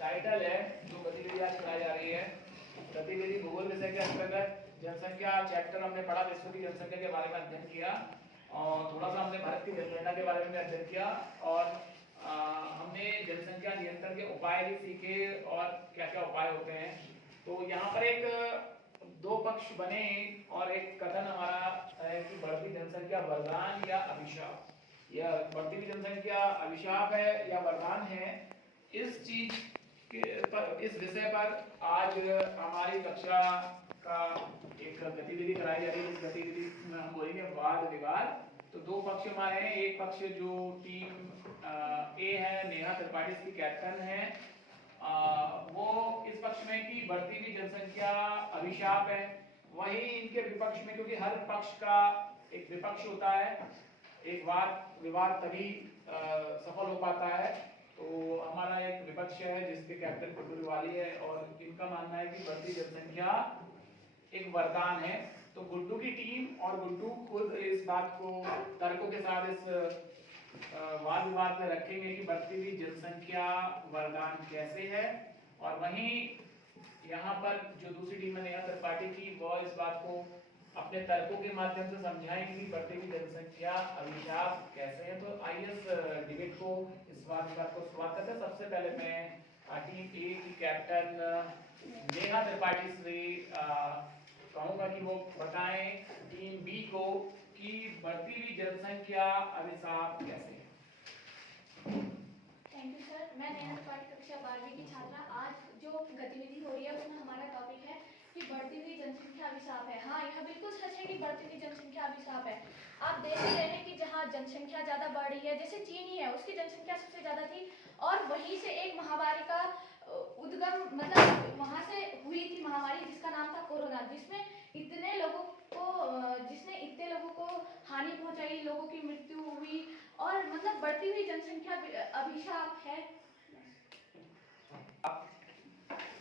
Title है जो गतिविधि आज कराई जा रही है, गतिविधि भूगोल विषय के अंतर्गत जनसंख्या चैप्टर हमने पढ़ा, विश्व की जनसंख्या के बारे में अध्ययन किया और थोड़ा सा हमने भारत की जनगणना के बारे में अध्ययन किया और हमने जनसंख्या नियंत्रण के उपाय भी सीखे और क्या क्या उपाय होते हैं। तो यहाँ पर एक दो पक्ष बने और एक कथन हमारा है कि बढ़ती जनसंख्या वरदान या अभिशाप, यह बढ़ती हुई जनसंख्या अभिशाप है या वरदान है। इस चीज के पर, इस विषय पर आज हमारी कक्षा का एक गतिविधि कराई जा रही है। इस गतिविधि में हम बोलेंगे वाद विवाद। तो दो पक्ष हमारे हैं, एक पक्ष जो टीम ए है, नेहा त्रिपाठी इसकी कैप्टन है, वो इस पक्ष में कि बढ़ती हुई जनसंख्या अभिशाप है। वहीं इनके विपक्ष में, क्योंकि हर पक्ष का एक विपक्ष होता है, एक वाद विवाद तभी सफल हो पाता है। तो हमारा एक विपक्ष है जिसके कैप्टन गुड्डू रिवाली है और इनका मानना है कि बढ़ती जनसंख्या एक वरदान है। तो गुड्डू की टीम और गुड्डू खुद इस बात को तर्कों के साथ इस वाद विवाद में रखेंगे कि बढ़ती हुई जनसंख्या वरदान कैसे है। और वहीं यहाँ पर जो दूसरी टीम है नेहा त्रिपाठी की, वह इस बात को अपने तर्कों के माध्यम से समझाएंगे कि बढ़ती हुई जनसंख्या अभिशाप कैसे है। तो आइए इस डिबेट को, इस वाद विवाद को शुरुआत करते हैं। सबसे पहले मैं टीम ए की कैप्टन नेहा त्रिपाठी से कहूँगा कि वो बताएं टीम बी को कि बढ़ती हुई जनसंख्या अभिशाप कैसे है। Thank you sir. मैं नेहा त्रिपाठी कक्षा 12वीं की छात्रा। आज जो गतिविधि हो रही है उसमें हमारा टॉपिक है कि बढ़ती हुई जनसंख्या अभिशाप है। हाँ, यह बिल्कुल सच है कि बढ़ती हुई जनसंख्या अभिशाप है। आप देख रहे हैं कि जहाँ जनसंख्या ज़्यादा बढ़ रही है, जैसे चीन ही है, उसकी जनसंख्या सबसे ज़्यादा थी और वहीं से एक महामारी का उद्गम, मतलब वहाँ से हुई थी महामारी जिसका नाम था कोरोना, जिसने इतने लोगों को हानि पहुँचाई, लोगों की मृत्यु हुई और मतलब बढ़ती हुई जनसंख्या अभिशाप है।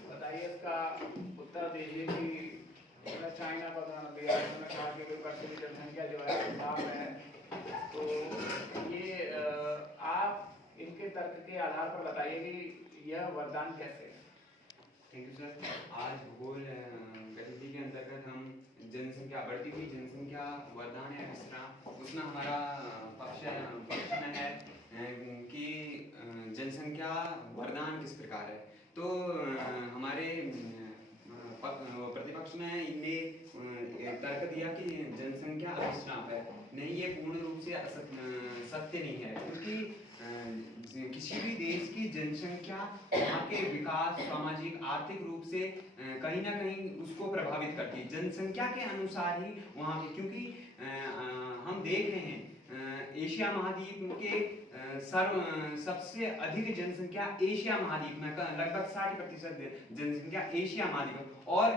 बताइए इसका उत्तर दीजिए कि चाइना का उदाहरण दिया, उन्होंने कहा कि बढ़ती हुई जनसंख्या जो है अभिशाप है। तो ये आप इनके तर्क के आधार पर बताइए कि यह वरदान कैसे है। Thank you sir. आज भूगोल गतिविधि के अंतर्गत हम जनसंख्या, बढ़ती हुई जनसंख्या वरदान है उसमें हमारा पक्ष में है कि जनसंख्या वरदान किस प्रकार है। तो हमारे प्रतिपक्ष में इनने तर्क दिया कि जनसंख्या अभिशाप है। नहीं, ये पूर्ण रूप से सत्य नहीं है, क्योंकि किसी भी देश की जनसंख्या वहाँ के विकास, सामाजिक आर्थिक रूप से कहीं ना कहीं उसको प्रभावित करती है। जनसंख्या के अनुसार ही वहाँ के, क्योंकि हम देख रहे हैं एशिया महाद्वीप के सबसे अधिक जनसंख्या एशिया महाद्वीप में, लगभग 60% जनसंख्या एशिया महाद्वीप, और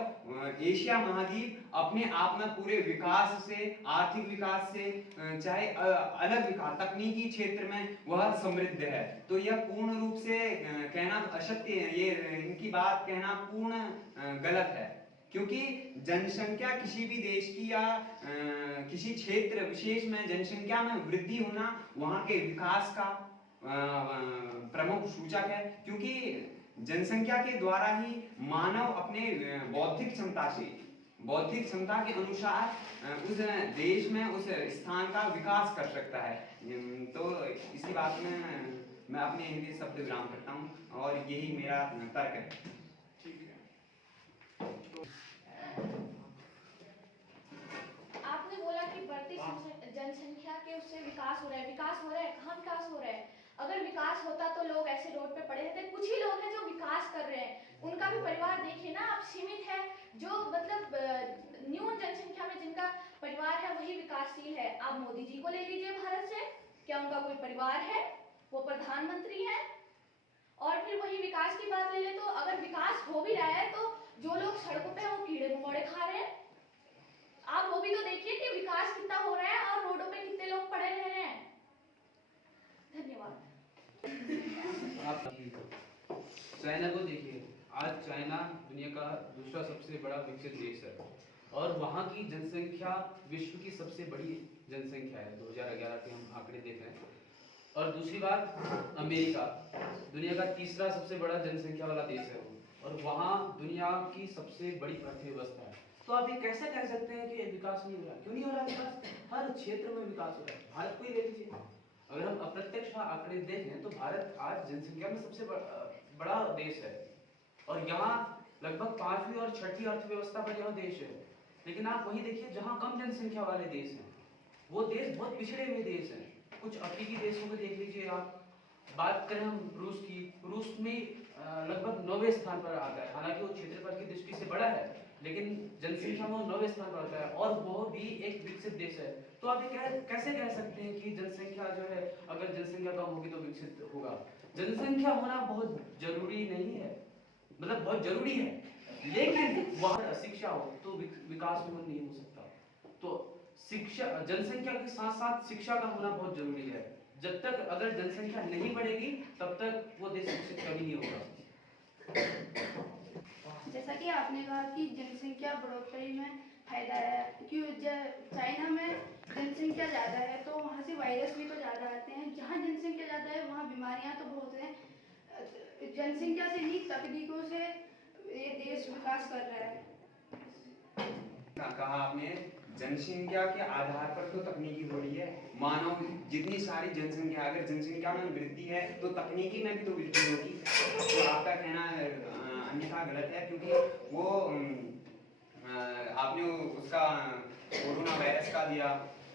एशिया महाद्वीप अपने आप में पूरे विकास से, आर्थिक विकास से, चाहे अलग विकास तकनीकी क्षेत्र में वह समृद्ध है। तो यह पूर्ण रूप से कहना असत्य है, ये इनकी बात कहना पूर्ण गलत है, क्योंकि जनसंख्या किसी भी देश की या किसी क्षेत्र विशेष में जनसंख्या में वृद्धि होना वहाँ के विकास का प्रमुख सूचक है। क्योंकि जनसंख्या के द्वारा ही मानव अपने बौद्धिक क्षमता के अनुसार उस देश में उस स्थान का विकास कर सकता है। तो इसी बात में मैं अपने हिंदी शब्द विराम करता हूँ और यही मेरा तर्क है। आपने बोला कि बढ़ती जनसंख्या के उससे विकास हो रहा है। कहाँ विकास हो रहा है? अगर विकास होता तो लोग ऐसे रोड पे पड़े रहते। कुछ ही लोग हैं जो विकास कर रहे हैं, उनका भी परिवार देखिए ना, आप सीमित है। जो मतलब न्यून जनसंख्या में जिनका परिवार है वही विकासशील है। आप मोदी जी को ले लीजिए भारत से, क्या उनका कोई परिवार है? वो प्रधानमंत्री है। और फिर वही विकास की बात ले ले तो अगर विकास हो भी रहा है तो जो लोग सड़कों पे वो कीड़े मकोड़े खा रहे हैं। आप वो भी तो देखिए कि विकास कितना हो रहा है और रोडों पे कितने लोग पड़े रह रहे हैं। धन्यवाद। चाइना को देखिए, आज चाइना दुनिया का दूसरा सबसे बड़ा विकसित देश है और वहाँ की जनसंख्या विश्व की सबसे बड़ी जनसंख्या है। 2011 के हम आंकड़े देख रहे हैं। और दूसरी बात, अमेरिका दुनिया का तीसरा सबसे बड़ा जनसंख्या वाला देश है वो, और वहाँ दुनिया की सबसे बड़ी अर्थव्यवस्था है। तो आप ये कैसे कह सकते हैं कि ये विकास नहीं हो रहा? क्यों नहीं हो रहा विकास? हर क्षेत्र में विकास हो रहा है। भारत को ही ले लीजिए, अगर हम अप्रत्यक्ष आंकड़े देखें तो भारत आज जनसंख्या में सबसे बड़ा देश है, और यहाँ लगभग 5वीं और 6ठी अर्थव्यवस्था पर यह देश है। लेकिन आप वही देखिए जहाँ कम जनसंख्या वाले देश हैं, वो देश बहुत पिछड़े हुए देश हैं। कुछ अफ्रीकी देशों को देख लीजिए आप। बात करें हम रूस की, रूस में लगभग 9वें स्थान पर आता है, हालांकि वो क्षेत्रफल की दृष्टि से बड़ा है, लेकिन जनसंख्या में वो 9वें स्थान पर आता है, और वो भी एक विकसित देश है। तो आप ये कैसे कह सकते हैं कि जनसंख्या जो है, अगर जनसंख्या कम होगी तो विकसित होगा? जनसंख्या होना बहुत जरूरी नहीं है, मतलब बहुत जरूरी है, लेकिन वहाँ शिक्षा हो तो विकास में नहीं हो सकता। तो शिक्षा, जनसंख्या के साथ साथ शिक्षा का होना बहुत जरूरी है। जब तक अगर जनसंख्या नहीं बढ़ेगी तब तक वो देश विकसित कभी नहीं होगा। जैसा कि आपने कहा कि जनसंख्या बढ़ोतरी में फायदा है, क्योंकि चाइना में जनसंख्या ज़्यादा है तो वहाँ से वायरस भी तो ज़्यादा आते हैं। जहाँ जनसंख्या ज़्यादा है वहाँ बीमारियाँ तो बहुत हैं। जनसंख्या से ही तकनीकों से ये देश विकास कर रहा है। कहा आपने, जनसंख्या के आधार पर तो तकनीकी थोड़ी है। मानव जितनी सारी जनसंख्या, अगर जनसंख्या में वृद्धि है तो तकनीकी में भी तो वृद्धि होगी। तो आपका कहना अन्यथा गलत है, क्योंकि वो आपने उसका कोरोना वायरस का दिया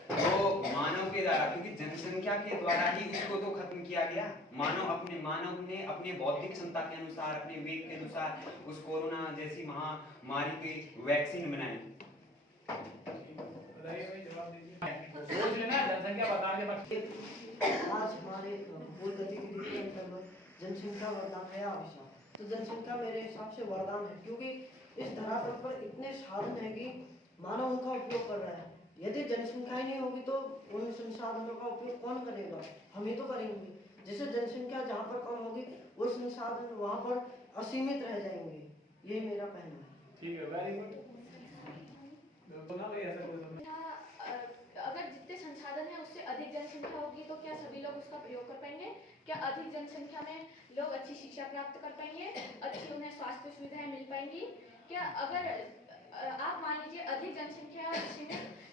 वो मानव के द्वारा, क्योंकि जनसंख्या के द्वारा ही उसको तो खत्म किया गया। मानव ने अपने बौद्धिक क्षमता के अनुसार, अपने वेग के अनुसार उस कोरोना जैसी महामारी की वैक्सीन बनाई। सोच लेना, जनसंख्या बताने पर आज हमारे भूगोल गतिविधि के अंतर्गत जनसंख्या वरदान है आवश्यक। तो जनसंख्या मेरे हिसाब से वरदान है, क्योंकि इस धरातल पर इतने साधन है कि मानव उनका उपयोग कर रहा है। यदि जनसंख्या ही नहीं होगी तो उन संसाधनों का उपयोग कौन करेगा? हम ही तो करेंगे। जैसे जनसंख्या जहाँ पर कम होगी वो संसाधन वहाँ पर असीमित रह जाएंगे। ये मेरा कहना है। ठीक है, वेरी गुड। तो ना भाई ऐसा कोई समझ, अगर जितने संसाधन है उससे अधिक जनसंख्या होगी तो क्या सभी लोग उसका प्रयोग कर पाएंगे? क्या अधिक जनसंख्या में लोग अच्छी शिक्षा प्राप्त कर पाएंगे? अच्छी उन्हें स्वास्थ्य सुविधाएं मिल पाएंगी? क्या अगर आप मान लीजिए अधिक जनसंख्या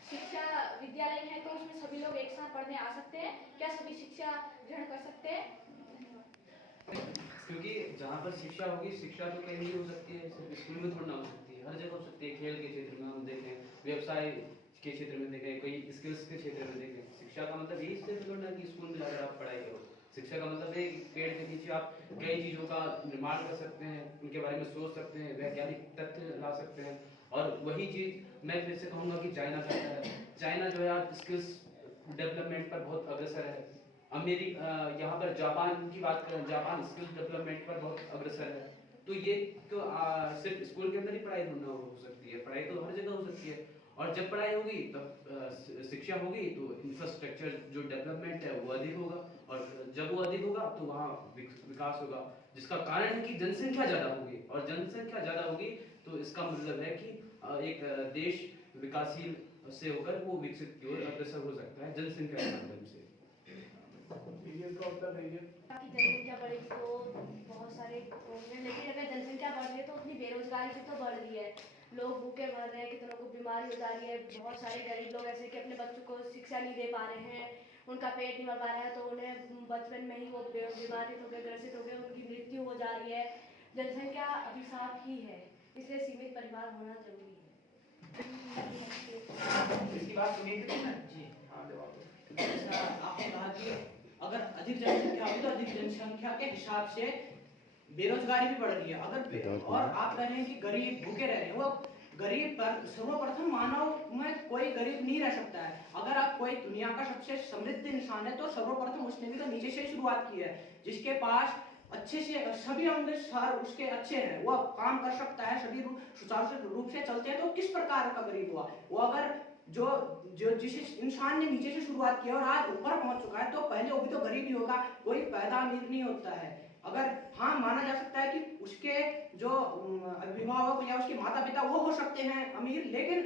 शिक्षा विद्यालय है तो उसमें सभी लोग एक साथ पढ़ने आ सकते हैं? क्या सभी शिक्षा ग्रहण कर सकते हैं? क्योंकि जहाँ पर शिक्षा होगी, शिक्षा तो कहीं भी हो सकती है, सिर्फ स्कूल में थोड़ा ना हो सकती है, हर जगह हो सकती है। खेल के क्षेत्र में हम देखें, व्यवसाय के क्षेत्र में देखें, कोई स्किल्स के क्षेत्र में देखें। शिक्षा का मतलब यही सिर्फ थोड़ा कि स्कूल में जाकर आप पढ़ाई करो। शिक्षा का मतलब है पेड़ के नीचे आप कई चीज़ों का निर्माण कर सकते हैं, उनके बारे में सोच सकते हैं, वैज्ञानिक तथ्य ला सकते हैं। और वही चीज़ मैं फिर से कहूँगा कि चाइना करता है। चाइना जो है आज स्किल्स डेवलपमेंट पर बहुत अग्रसर है। अमेरिका, यहाँ पर जापान की बात करें, जापान स्किल्स डेवलपमेंट पर बहुत अग्रसर है। तो ये तो सिर्फ स्कूल के अंदर ही पढ़ाई होना हो सकती है, पढ़ाई तो हर जगह हो सकती है। और जब पढ़ाई होगी तब शिक्षा होगी तो इंफ्रास्ट्रक्चर जो डेवलपमेंट है वो अधिक होगा, और जब वो अधिक होगा तो वहाँ विकास होगा, जिसका कारण है कि जनसंख्या ज़्यादा होगी। और जनसंख्या ज़्यादा होगी तो इसका मतलब है कि एक देश विकासशील से होकर वो विकसित की ओर अग्रसर हो सकता है जनसंख्या के माध्यम से। इसका उत्तर दीजिए। कि जनसंख्या बढ़ेगी तो बहुत सारे होंगे, लेकिन अगर जनसंख्या बढ़ रही है तो उतनी बेरोजगारी भी तो बढ़ रही है। लोग भूखे मर रहे हैं, कितनों को बीमारी हो जा रही है। बहुत सारे गरीब लोग ऐसे कि अपने बच्चों को शिक्षा नहीं दे पा रहे हैं, उनका पेट नहीं भर पा रहा है, तो उन्हें बचपन में ही वो बीमारित हो गए, ग्रसित हो गए, उनकी मृत्यु हो जा रही है। जनसंख्या अभिशाप ही है, इसलिए सीमित परिवार होना जरूरी है। इसकी बात सुनिए कितनी है? जी हाँ, जवाब दो। जैसा आपने कहा कि अगर अधिक जनसंख्या होगी तो अधिक जनसंख्या के हिसाब से बेरोजगारी भी बढ़ रही है। अगर और आप कह रहे हैं कि गरीब भूखे रह रहे हैं, वो गरीब पर सर्वप्रथम मानव में कोई गरीब नहीं रह सकता है। अगर आप कोई दुनिया का सबसे समृद्ध इंसान है तो सर्वप्रथम उसने भी तो नीचे से शुरुआत की है। जिसके पास अच्छे से सभी अंग सार उसके अच्छे हैं, वो काम कर सकता है, सभी सुचारू रूप से चलते हैं, तो किस प्रकार का गरीब हुआ वो? अगर जो जो जिस इंसान ने नीचे से शुरुआत की और आज ऊपर पहुंच चुका है तो पहले वो भी तो गरीब ही होगा, कोई पैदा अमीर नहीं होता है। अगर हाँ माना जा सकता है कि उसके जो अभिभावक या उसके माता पिता वो हो सकते हैं अमीर, लेकिन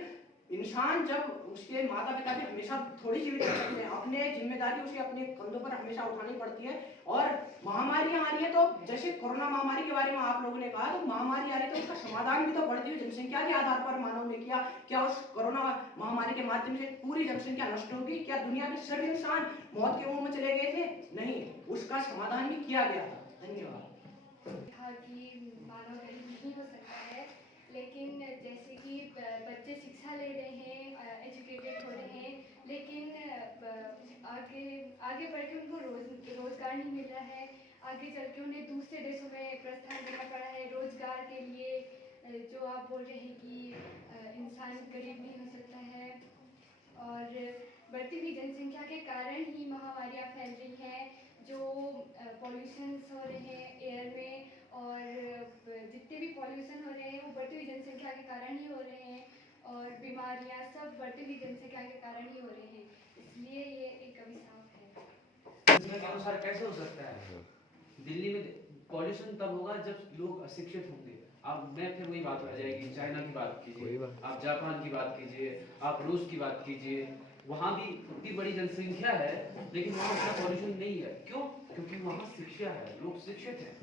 इंसान जब उसके माता पिता भी हमेशा थोड़ी सी भी दिक्कत में अपने जिम्मेदारी उसे अपने कंधों पर हमेशा उठानी पड़ती है। और महामारियां आ रही है, तो जैसे कोरोना महामारी के बारे में आप लोगों ने कहा, तो महामारी आ रही है तो उसका समाधान भी तो बढ़ती हुई जनसंख्या के आधार पर मानव ने किया। क्या उस कोरोना महामारी के माध्यम से पूरी जनसंख्या नष्ट होगी? क्या दुनिया के सभी इंसान मौत के मुंह में चले गए थे? नहीं, उसका समाधान भी किया गया था। धन्यवाद। कहा कि मानव गरीब नहीं हो सकता है, लेकिन जैसे कि बच्चे शिक्षा ले रहे हैं, एजुकेटेड हो रहे हैं, लेकिन आगे आगे बढ़ के उनको रोजगार नहीं मिल रहा है। आगे चल के उन्हें दूसरे देशों में प्रस्थान करना पड़ा है रोजगार के लिए। जो आप बोल रहे हैं कि इंसान गरीब नहीं हो सकता है, और बढ़ती हुई जनसंख्या के कारण ही महामारियाँ फैल रही हैं। जो पॉल्यूशंस हो रहे हैं एयर में, और जितने भी पॉल्यूशन हो रहे हैं वो बढ़ती हुई जनसंख्या के कारण ही हो रहे हैं, और बीमारियां सब बढ़ती हुई जनसंख्या के कारण ही हो रहे हैं। इसलिए ये एक अभिशाप है। इसके अनुसार कैसे हो सकता है? दिल्ली में पॉल्यूशन तब होगा जब लोग अशिक्षित होंगे। आप मैं फिर वही बात आ जाएगी, चाइना की बात कीजिए, आप जापान की बात कीजिए, आप रूस की बात कीजिए, वहाँ भी इतनी बड़ी जनसंख्या है लेकिन वहाँ उतना पॉल्यूशन नहीं है। क्यों? क्योंकि वहाँ शिक्षा है, लोग शिक्षित हैं।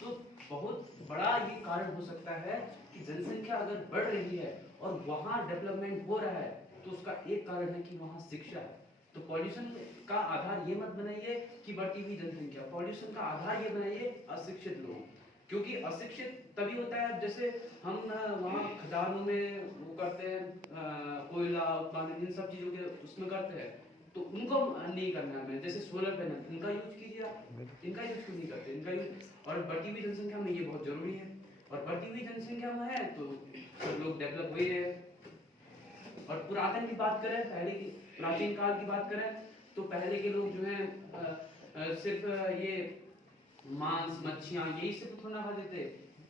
तो बहुत बड़ा ये कारण हो सकता है कि जनसंख्या अगर बढ़ रही है और वहाँ डेवलपमेंट हो रहा है, तो उसका एक कारण है कि वहाँ शिक्षा है। तो पॉल्यूशन का आधार ये मत बनाइए कि बढ़ती हुई जनसंख्या, पॉल्यूशन का आधार ये बनाइए अशिक्षित लोग। क्योंकि अशिक्षित तभी होता है जैसे हम वहाँ खदानों में वो करते हैं, कोयला उत्पादन इन सब चीजों के उसमें करते हैं, तो उनको नहीं करना है हमें। जैसे सोलर पैनल, इनका यूज कीजिए आप, इनका यूज क्यों नहीं करते? इनका यूज, और बढ़ती हुई जनसंख्या में ये बहुत जरूरी है। और बढ़ती हुई जनसंख्या में है तो सब लोग डेवलप हो ही रहे हैं। और पुरातन की बात करें, पहले की प्राचीन काल की बात करें, तो पहले के लोग जो है सिर्फ ये मांस मच्छियाँ यही सब थोड़ा खाते थे।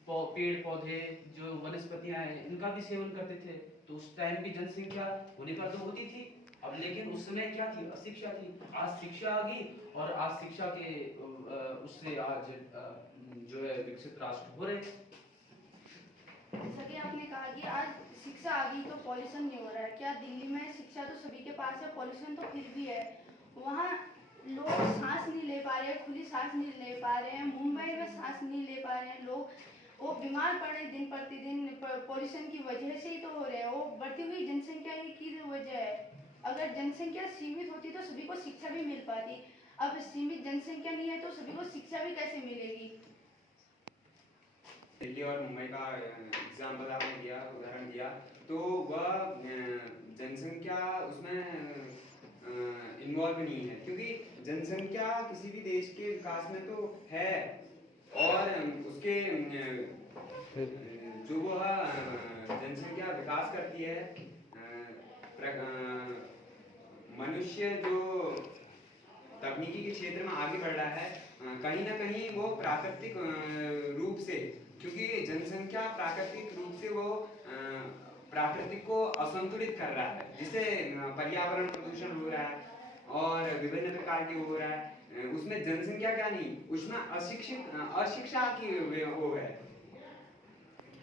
पेड़ पौधे जो वनस्पतियाँ हैं इनका भी सेवन करते थे। तो उस टाइम भी जनसंख्या होने पर तो होती थी। अब लेकिन उस समय क्या थी? अशिक्षा थी। आज शिक्षा आ गई और आज शिक्षा के उससे आज जो है विकसित राष्ट्र हो रहे। जैसा कि आपने कहा कि आज शिक्षा आ गई तो पॉल्यूशन नहीं हो रहा है। क्या दिल्ली में शिक्षा तो सभी के पास है, पॉल्यूशन तो फिर भी है। वहाँ लोग सांस नहीं ले पा रहे हैं, खुली सांस नहीं ले पा रहे हैं। मुंबई में सांस नहीं ले पा रहे हैं लोग, वो बीमार पड़ रहे हैं दिन प्रतिदिन। पॉल्यूशन की वजह से ही तो हो रहे हैं, वो बढ़ती हुई जनसंख्या की वजह है। अगर जनसंख्या सीमित होती तो सभी को शिक्षा भी मिल पाती। अब सीमित जनसंख्या नहीं है तो सभी को शिक्षा भी कैसे मिलेगी? दिल्ली और मुंबई का एग्जाम्पल आपने दिया, उदाहरण दिया, तो वह जनसंख्या उसमें इन्वॉल्व नहीं है, क्योंकि जनसंख्या किसी भी देश के विकास में तो है, और उसके जो वह जनसंख्या विकास करती है, मनुष्य जो तकनीकी के क्षेत्र में आगे बढ़ रहा है, कहीं ना कहीं वो प्राकृतिक रूप से, क्योंकि जनसंख्या प्राकृतिक रूप से वो प्राकृतिक को असंतुलित कर रहा है, जिससे पर्यावरण प्रदूषण हो रहा है और विभिन्न प्रकार के हो रहा है। उसमें जनसंख्या क्या नहीं, उसमें अशिक्षा की वो है।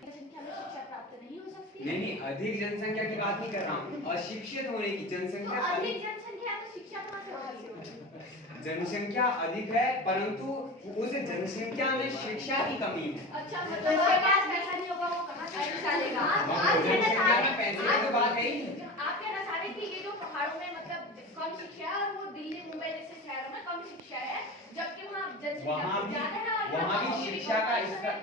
जनसंख्या में शिक्षा प्राप्त नहीं हो सकती? नहीं, अधिक जनसंख्या की बात नहीं कर रहा हूँ, अशिक्षित होने की। जनसंख्या तो अधिक जनसंख्या है तो शिक्षा कहाँ से होगी? जनसंख्या अधिक है, परंतु उस जनसंख्या में शिक्षा की कमी है। अच्छा, मतलब जिसके पास पैसा नहीं होगा वो कहाँ से शिक्षा लेगा? आप जनसंख्या में पैसे की तो बात है ही। आप कहना चाह रहे कि ये जो पहाड़ों में मतलब कम शिक्षा है, और वो दिल्ली मुंबई जैसे शहरों में कम शिक्षा है, जबकि वहाँ जनसंख्या ज्यादा है और वहाँ भी शिक्षा का स्तर,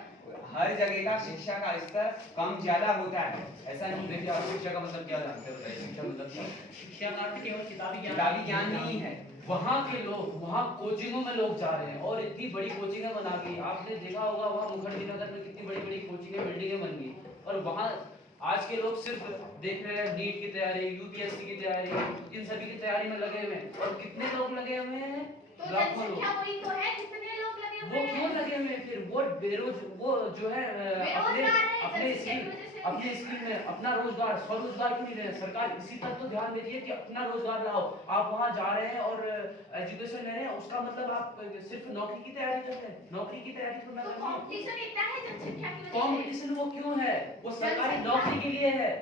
हर जगह का शिक्षा का स्तर कम ज्यादा होता है। ऐसा नहीं। देखिए, आप शिक्षा का मतलब क्या जानते हो? शिक्षा मतलब क्या? शिक्षा का अर्थ केवल किताबी ज्ञान नहीं है। वहाँ के लोग, वहाँ कोचिंगों में लोग जा रहे हैं और इतनी बड़ी कोचिंगें बना गई। आपने देखा होगा वहाँ मुखर्जी नगर में कितनी बड़ी बड़ी कोचिंगें, बिल्डिंगें बन गई, और वहाँ आज के लोग सिर्फ देख रहे हैं नीट की तैयारी, यूपीएससी की तैयारी, इन सभी की तैयारी में लगे हुए हैं। और कितने लोग लगे हुए हैं? तो लाखों लोग। जनसंख्या वही तो है, कितने लोग लगे हुए वो हैं? क्यों लगे हुए हैं फिर? वो जो है अपने स्किल में अपना रोजगार, स्वरोजगार क्यों नहीं ले रहे? सरकार इसी पर तो ध्यान दे रही है कि अपना रोजगार लाओ। आप वहाँ जा रहे हैं और एजुकेशन ले रहे हैं, उसका मतलब आप सिर्फ नौकरी की तैयारी कर रहे हैं। नौकरी की तैयारी तो ना कंपटीशन इतना है जनसंख्या की वजह से। कंपटीशन वो क्यों है? वो सरकारी नौकरी के लिए है।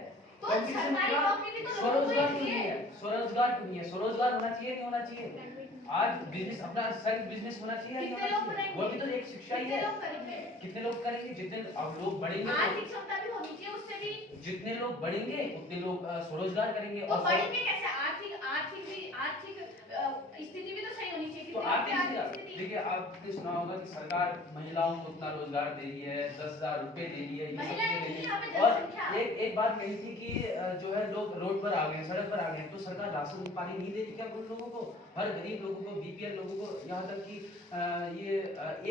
तो कंपटीशन सरकारी क्या? नौकरी भी तो लोगों को स्वरोजगार ही क्यों नहीं चाहिए। है? स्वरोजगार क्यों नहीं है? स्वरोजगार होना चाहिए नहीं होना चाहिए? आज बिजनेस अपना सेल्फ बिजनेस होना चाहिए या नहीं कितने होना लोग चाहिए? करेंगे? वो भी तो एक शिक्षा ही कितने है। लोग करेंगे? कितने लोग करेंगे? जितने अब लोग बढ़ेंगे आर्थिक क्षमता भी होनी चाहिए उससे भी। जितने लोग बढ़ेंगे उतने लोग स्वरोजगार करेंगे। तो और बढ़ेंगे कैसे? आर्थिक स्थिति भी तो सही होनी चाहिए। तो कितने लोग की आर्थिक स्थिति? देखिए आपने सुना होगा कि सरकार महिलाओं को उतना रोजगार दे रही है, 10,000 रुपए दे रही है, ये सब महिलाएं दे रही नहीं, है। यहाँ पे और जनसंख्या। एक बात कही थी कि जो है लोग रोड पर आ गए, सड़क पर आ गए, तो सरकार राशन पानी नहीं देती क्या उन लोगों को? हर गरीब लोगों को, बीपीएल लोगों को, यहाँ तक कि ये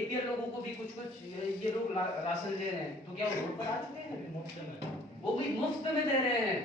एपीएल लोगों को भी कुछ ये लोग राशन दे रहे हैं। तो क्या वो रोड पर आ चुके हैं? मुफ्त में, वो भी मुफ्त में दे रहे हैं।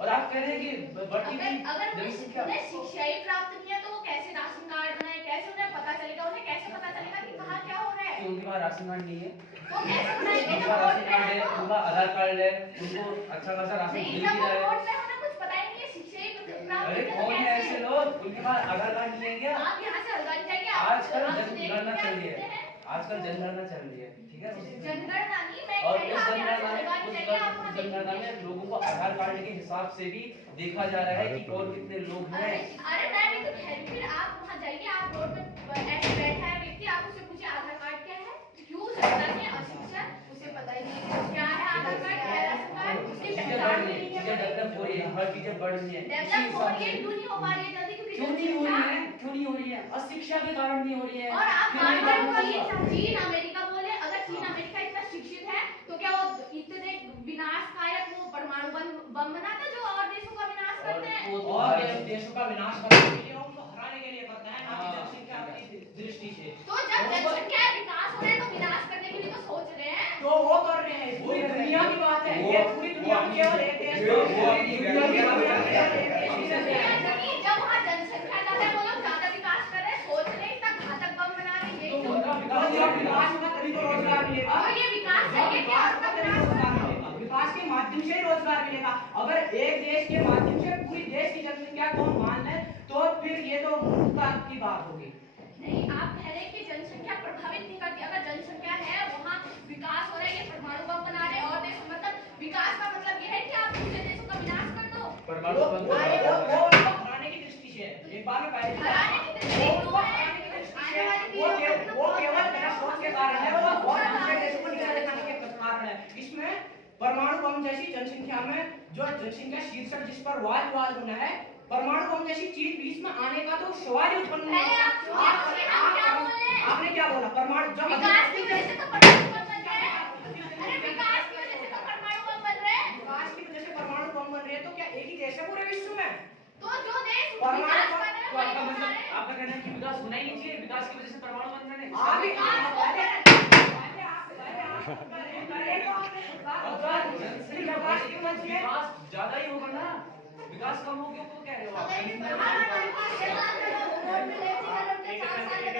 और आप कह रहे हैं कि बढ़ती हुई अगर जनसंख्या। उन्हें शिक्षा ही प्राप्त नहीं है तो वो कैसे राशन कार्ड बनाए? कैसे उन्हें पता चलेगा? उन्हें कैसे पता चलेगा कि कहाँ क्या हो रहा है? कि उनके पास राशन कार्ड नहीं है, वो कैसे बनाएंगे उनका जब राशन वोट कार्ड पे है, है तो? उनका आधार कार्ड है, उनको अच्छा खासा राशन नहीं, मिल जब भी वो रहा है। वोट पे है, उन्हें कुछ पता ही नहीं है, शिक्षा ही प्राप्त अरे नहीं है तो कौन है कैसे? ऐसे लोग उनके पास आधार कार्ड नहीं है क्या? आप यहाँ से हल्द्वानी जाइए, आप आजकल आप देख जनगणना क्या चल रही देखते है, हैं? आजकल जनगणना चल रही है, ठीक है? जनगणना नहीं, मैं और कह रही उस हूँ, आप यहाँ से जनगणना में हल्द्वानी जाइए, आप वहाँ जनगणना देखिए। में लोगों को आधार कार्ड के हिसाब से भी देखा जा रहा है कि कौन कितने लोग अरे हैं। अरे मैं भी तो कह रही हूँ, फिर आप वहाँ जाइए, आप रोड पे ऐसे बैठा है व्यक्ति, आप उससे पूछिए आधार कार्ड क्या है? क्यों उसे पता नहीं है? अशिक्षित, उसे पता ही नहीं है क्या है आधार कार्ड, क्या है राशन कार्ड, उसकी चीजें पहचान बढ़ भी रही नहीं है, है। चीजें डेवलप हो रही है, हर चीजें बढ़ रही है। इसी डेवलप हो हिसाब रही है, से क्यों नहीं हो पा रही है जल्दी? क्योंकि क्यों नहीं हो जनसंख्या- रही है? क्यों नहीं हो रही है? अशिक्षा के कारण नहीं हो रही है। और आप क्यों बार नहीं बार हो रही है? चीन अमेरिका बोले, अगर चीन अमेरिका इतना शिक्षित है तो क्या वो इतने विनाशकारक वो परमाणु बम बनाता जो और देशों का विनाश करते हैं? वो तो और हर- देशों का विनाश करने के लिए उनको हराने के लिए करता है, ना कि जनसंख्या की दृष्टि से। तो जब जनसंख्या विकास हो रहा है तो विनाश करने के लिए तो सोच रहे हैं। तो वो कर रहे हैं, पूरी दुनिया की बात है, ये पूरी दुनिया में केवल एक देश वो पूरी दुनिया अपनी में केवल एक देश ही चल रहा है। नहीं, जब वहाँ जनसंख्या ज्यादा है वो लोग ज्यादा विकास कर रहे हैं, सोच रहे हैं इतना घातक बम बना रहे हैं, यही तो तो। उनका और जब विकास होगा तभी तो रोजगार मिलेगा। और ये विकास जब चाहिए कि विकास आपका होगा तभी रोजगार मिलेगा। विकास के माध्यम से ही रोजगार मिलेगा। अगर एक देश के माध्यम से पूरी देश की जनसंख्या को मान ले तो फिर ये तो मूर्खता की बात होगी। नहीं, आप कह रहे हैं कि जनसंख्या प्रभावित नहीं करती। अगर जनसंख्या है वहाँ विकास हो रहा है, ये परमाणु बम बना रहे हैं और देशों, मतलब विकास का मतलब ये है कि आप दूसरे देशों का विनाश कर दो। परमाणु बम वो हराने की दृष्टि से है। एक बार मैं पहले भी हराने की दृष्टि वो क्यों है? हराने की दृष्टि से आने वाली है। वो केवल मेरा सोच के कारण है, वो और दूसरे देशों को नीचा दिखाने के कारण है। इसमें परमाणु बम जैसी जनसंख्या में जो जनसंख्या शीर्षक जिस पर वाद होना है, परमाणु बम जैसी चीज बीच में आने का तो सवाल ही उत्पन्न नहीं पहले आप होता। सुनिए, हम क्या बोले? आपने क्या बोला? परमाणु जब विकास की वजह से तो परमाणु बम बन रहे हैं। अरे विकास की वजह से तो परमाणु बम बन रहे हैं। विकास की वजह से परमाणु बम बन रहे हैं तो क्या एक ही देश है पूरे विश्व में? तो जो देश परमाणु विकास बम- कर रहे हैं तो वही आपका बना मतलब रहे हैं। आपका कहना है कि विकास होना ही नहीं चाहिए, विकास की वजह से परमाणु बम बन रहे हैं। आप ही विकास हो रहा है। अगर जनसंख्या बढ़ेगी तो विकास ज्यादा ही होगा ना, विकास कम हो गया तो क्या रहेगा? अगर ये परमाणु बम की इस्तेमाल करो, वोट में ले चलो, अपने 4 साल के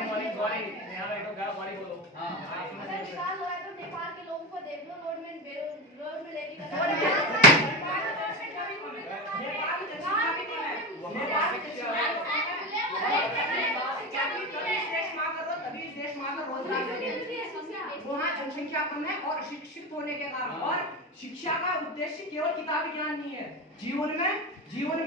बच्चे। गौरी यहाँ बैठो, क्या गौरी बोलो। हाँ। अगर विकास हो रहा है तो नेपाल के लोगों को देख लो, रोड में लेके और नेपाल की जनसंख्या भी कम है। नेपाल की देश में आकर तभी इस देश में आकर रोजगार मिलेगा। वहाँ जनसंख्या कम है और अशिक्षित होने के कारण, और शिक्षा का उद्देश्य केवल किताबी ज्ञान नहीं है। जीवन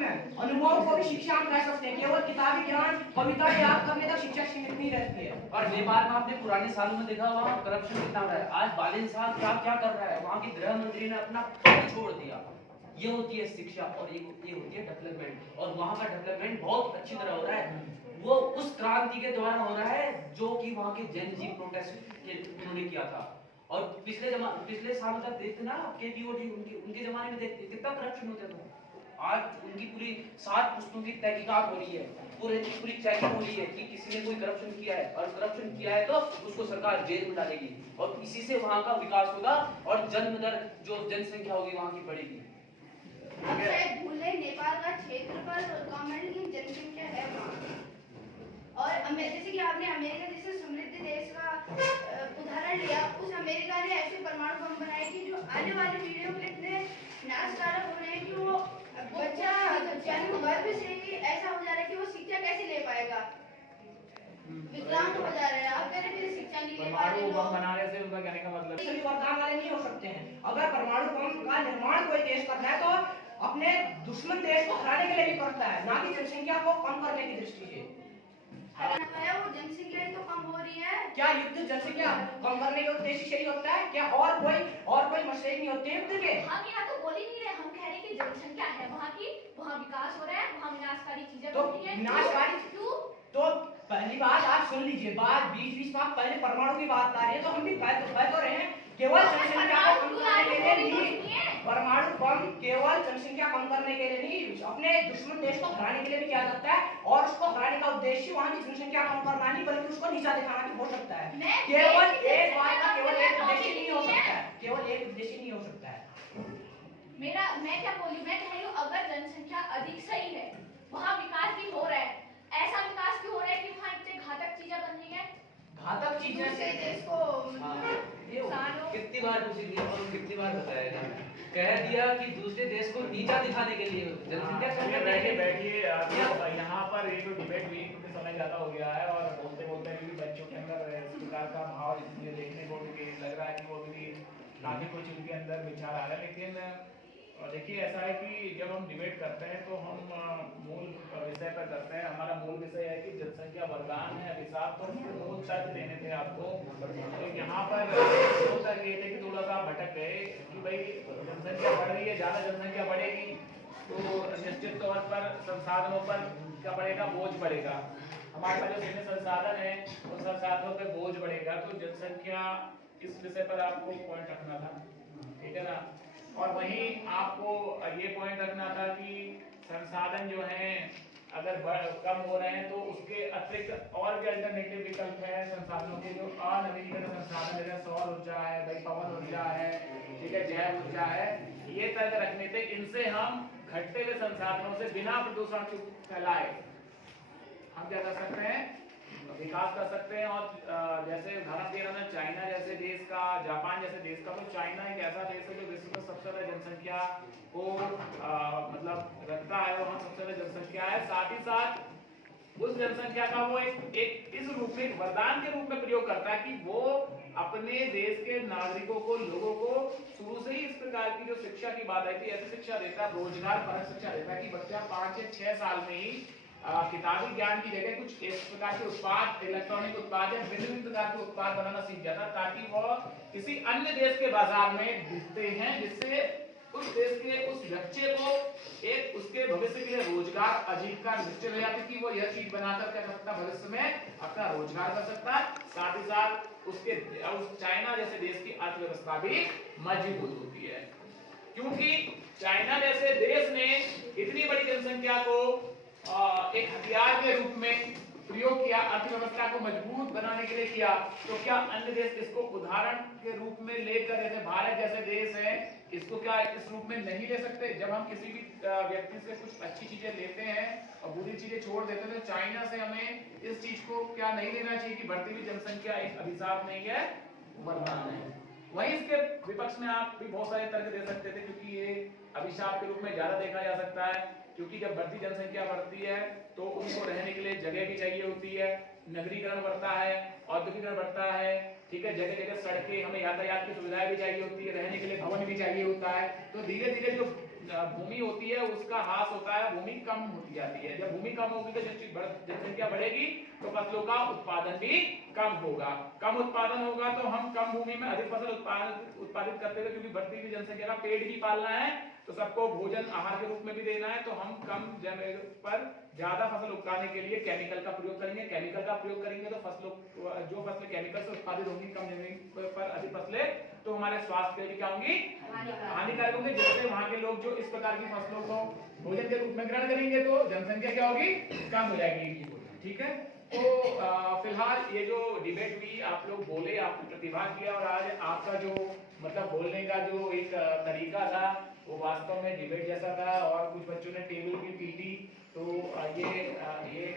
में अनुभव को भी शिक्षा हम कह सकते हैं। केवल किताबी ज्ञान, कविता याद करने तक शिक्षा सीमित नहीं रहती है। और नेपाल में आपने पुराने सालों में देखा वहाँ करप्शन कितना हो रहा है। आज बालिन साहब क्या क्या कर रहा है, वहाँ के गृह मंत्री ने अपना पद छोड़ दिया। ये होती है शिक्षा और ये होती है डेवलपमेंट, और वहाँ का डेवलपमेंट बहुत अच्छी तरह हो रहा है। वो उस क्रांति के द्वारा हो रहा है जो कि वहाँ के जन जी प्रोटेस्ट के उन्होंने किया था। और पिछले सालों तक देखते ना केपीओटी, उनके जमाने में देखते कितना करप्शन होता था। आज उनकी पूरी 7 पुस्तकों की तहकीकात हो रही है, पूरी चेकिंग हो रही है कि किसी ने कोई करप्शन किया है, और करप्शन किया है तो उसको सरकार जेल में डालेगी, और इसी से वहाँ का विकास होगा और जन्म दर जो जनसंख्या होगी वहाँ की बढ़ेगी। आप शायद भूल रहे, नेपाल का क्षेत्रफल कम है लेकिन जनसंख्या है वहाँ। और जैसे कि आपने अमेरिका जैसे समृद्ध देश का उदाहरण लिया, उस अमेरिका ने ऐसे परमाणु बम बनाए कि जो आने वाली पीढ़ियों के लिए इतने नाशकारक हो रहे हैं कि वो बच्चा जन्म गर्भ से ही ऐसा हो जा रहा है कि वो शिक्षा कैसे ले पाएगा, विकलांग हो जा रहे हैं। आप कह रहे हैं शिक्षा नहीं ले पा रहे परमाणु बम लोग। बनाने से उनका कहने का मतलब सभी वरदान वाले नहीं हो सकते। सकते हैं। अगर परमाणु बम का निर्माण कोई देश करना है तो अपने दुश्मन देश को हराने के लिए भी करता है, ना कि जनसंख्या को कम करने की दृष्टि से। वो जनसंख्या ही तो कम हो रही है। क्या युद्ध जनसंख्या कम करने के उद्देश्य से ही होता है? क्या और कोई मसले नहीं होते युद्ध के? हम यहाँ तो बोल ही नहीं रहे, हम कह रहे हैं कि जनसंख्या है वहाँ की, वहाँ विकास हो रहा है, वहाँ विनाशकारी चीजें तो हो रही हैं। विनाशकारी क्यों? तो पहली बात आप सुन लीजिए, बात बीच में आप पहले परमाणु की बात आ रही है, तो हम भी कह तो रहे हैं केवल जनसंख्या को कम करने के लिए नहीं, परमाणु बम केवल जनसंख्या कम करने के लिए नहीं, अपने दुश्मन देश को हराने के लिए भी किया जाता है। और उसको हराने का उद्देश्य वहाँ की जनसंख्या कम करना नहीं, बल्कि उसको नीचा दिखाना भी हो सकता है। केवल एक बात का केवल एक उद्देश्य नहीं हो सकता है, केवल एक उद्देश्य नहीं हो सकता है। मैं क्या बोली, मैं कह रही हूँ अगर जनसंख्या अधिक सही है, वहाँ विकास भी हो रहा है, ऐसा विकास भी हो रहा है कि वहाँ इतने घातक चीजें बन रही है। घातक चीजें दूसरे देश को कितनी बार पूछेंगे और कितनी बार बताएगा, कह दिया कि दूसरे देश को नीचा दिखाने के लिए जनसंख्या कम करने के लिए। बैठिए यहाँ पर ये जो डिबेट हुई क्योंकि समय ज्यादा हो गया है और बोलते बोलते भी बच्चों के अंदर इस प्रकार का भाव इसलिए देखने को भी लग रहा है कि वो भी काफी कुछ उनके अंदर विचार आ रहा है। लेकिन देखिए ऐसा है कि जब हम डिबेट करते हैं तो हम मूल विषय पर करते हैं। हमारा मूल विषय है कि जनसंख्या वरदान है अभिशाप, तो मूल तर्क देने थे आपको। तो यहाँ पर दो तर्क ये थे कि थोड़ा सा भटक गए कि भाई जनसंख्या बढ़ रही है, ज्यादा जनसंख्या बढ़ेगी तो निश्चित तौर पर संसाधनों पर क्या बढ़ेगा, बोझ बढ़ेगा। हमारे पास जो सीमित संसाधन है उन संसाधनों पर बोझ बढ़ेगा। तो जनसंख्या इस विषय पर आपको पॉइंट रखना था, ठीक है ना। और वहीं आपको ये पॉइंट रखना था कि संसाधन जो हैं अगर कम हो रहे हैं तो उसके अतिरिक्त और भी अल्टरनेटिव विकल्प है संसाधनों के, जो अनवीनीकृत संसाधन जैसे सौर ऊर्जा है, भाई पवन ऊर्जा है, ठीक है, जैव ऊर्जा है, ये तर्क रखने थे। इनसे हम घटते हुए संसाधनों से बिना प्रदूषण को फैलाए हम क्या कर सकते हैं, विकास कर सकते हैं। और जैसे उदाहरण दे रहा ना चाइना जैसे देश का, जापान जैसे देश का, तो चाइना एक ऐसा देश है जो विश्व में सबसे ज्यादा जनसंख्या को मतलब रखता है, वहाँ सबसे ज्यादा जनसंख्या है। साथ ही साथ उस जनसंख्या का वो एक इस रूप में वरदान के रूप में प्रयोग करता है कि वो अपने देश के नागरिकों को, लोगों को शुरू से ही इस प्रकार की जो शिक्षा की बात आई थी ऐसी शिक्षा देता है, रोजगार परक शिक्षा देता है कि बच्चा 5 या 6 साल में ही किताबी ज्ञान की जगह कुछ इस प्रकार के उत्पाद, इलेक्ट्रॉनिक उत्पाद या विभिन्न प्रकार के उत्पाद बनाना सीख जाता है, ताकि वह किसी अन्य देश के बाजार में बिकते हैं, जिससे उस देश के उस बच्चे को एक उसके भविष्य के लिए रोजगार आजीविका निश्चित हो जाती है कि वो यह चीज बनाकर क्या कर सकता है, भविष्य में अपना रोजगार कर सकता है। साथ ही साथ उसके उस चाइना जैसे देश की अर्थव्यवस्था भी मजबूत होती है, क्योंकि चाइना जैसे देश ने इतनी बड़ी जनसंख्या को एक हथियार के रूप में प्रयोग किया, अर्थव्यवस्था को मजबूत बनाने के लिए किया। तो क्या अन्य देश इसको उदाहरण के रूप में लेकर, जैसे भारत जैसे देश है, इसको क्या इस रूप में नहीं ले सकते? जब हम किसी भी व्यक्ति से कुछ अच्छी चीजें लेते हैं और बुरी चीजें छोड़ देते हैं, तो चाइना से हमें इस चीज को क्या नहीं लेना चाहिए कि बढ़ती हुई जनसंख्या एक अभिशाप नहीं है, वरदान है। वहीं इसके विपक्ष में आप भी बहुत सारे तर्क दे सकते थे, क्योंकि ये अभिशाप के रूप में ज्यादा देखा जा सकता है, क्योंकि जब बढ़ती जनसंख्या बढ़ती है तो उनको रहने के लिए जगह भी चाहिए होती है, नगरीकरण बढ़ता है, औद्योगिकरण बढ़ता है, ठीक है, जगह जगह सड़कें, हमें यातायात की सुविधाएं भी चाहिए होती है, रहने के लिए भवन भी चाहिए होता है। तो धीरे धीरे जो भूमि होती है उसका ह्रास होता है, भूमि कम होती जाती है। जब भूमि कम होगी तो जनसंख्या बढ़ेगी तो फसलों का उत्पादन भी कम होगा। कम उत्पादन होगा तो हम कम भूमि में अधिक फसल उत्पादित करते हैं, क्योंकि बढ़ती हुई जनसंख्या का पेट भी पालना है, तो सबको भोजन आहार के रूप में भी देना है। तो हम कम जगह पर ज्यादा फसल उगाने के लिए केमिकल का प्रयोग करेंगे। केमिकल का प्रयोग करेंगे तो जो फसलें केमिकल से उत्पादित होंगी कम जमीन पर अधिक फसलें, तो हमारे स्वास्थ्य के लिए क्या होंगी, हानिकारक होंगी, जिससे वहां के लोग जो इस प्रकार की फसलों को भोजन के रूप में ग्रहण करेंगे तो जनसंख्या क्या होगी, कम हो जाएगी। ठीक है, तो फिलहाल ये जो डिबेट हुई, आप लोग बोले, आपने प्रतिभाग किया, और आज आपका जो मतलब बोलने का जो एक तरीका था वो वास्तव में डिबेट जैसा था, और कुछ बच्चों ने टेबल भी पीटी। तो ये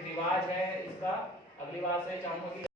रिवाज है इसका। अगली बार से चाहूंगा कि